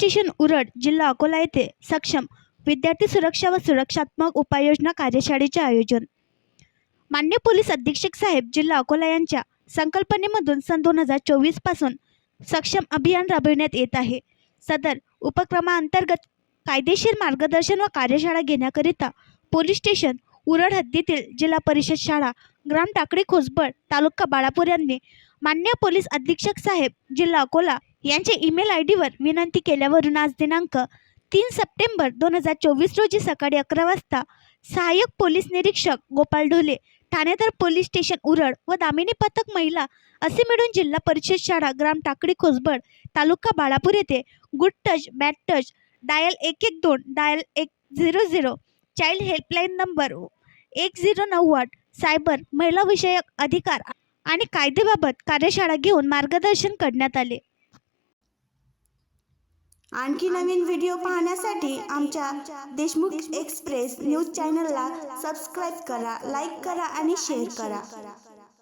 Station उरड, जिल्हा अकोला येथे सक्षम विद्यार्थी सुरक्षा व सुरक्षात्मक उपाययोजना कार्यशाळेचे आयोजन. मान्य पोलीस अधीक्षक साहेब जिल्हा अकोला यांच्या संकल्पनेमधून सन 2024 पासून सक्षम अभियान राबविण्यात येत आहे. सदर उपक्रमाअंतर्गत कायदेशीर मार्गदर्शन व कार्यशाळा घेण्याकरिता पोलीस स्टेशन उरड हद्दीतील जिल्हा परिषद शाळा ग्राम टाकळी खोसबळ तालुका बाळापूर यांनी मान्य पोलीस अधीक्षक साहेब जिल्हा अकोला यांचे ईमेल ID वर विनंती केल्यावरून आज दिनांक 3 सप्टेंबर 2024 रोजी सकाळी 11 वाजता सहाय्यक पोलीस निरीक्षक गोपाल ढोले, ठाणेदार पोलीस स्टेशन उरड व दामिनी पथक महिला असे मिळून जिल्हा परिषद शाळा ग्राम टाकळी खोसबळ तालुका बाळापूर येथे good touch, bad touch, dial 112, dial 100, child helpline number 1090, cyber, महिला विषयक अधिकार आणि कायदेबाबत कार्यशाळा घेऊन मार्गदर्शन करण्यात आले. आणखी नवीन व्हिडिओ पाहण्यासाठी आमच्या देशमुख एक्सप्रेस न्यूज चॅनलला सबस्क्राईब करा, लाईक करा आणि शेअर करा.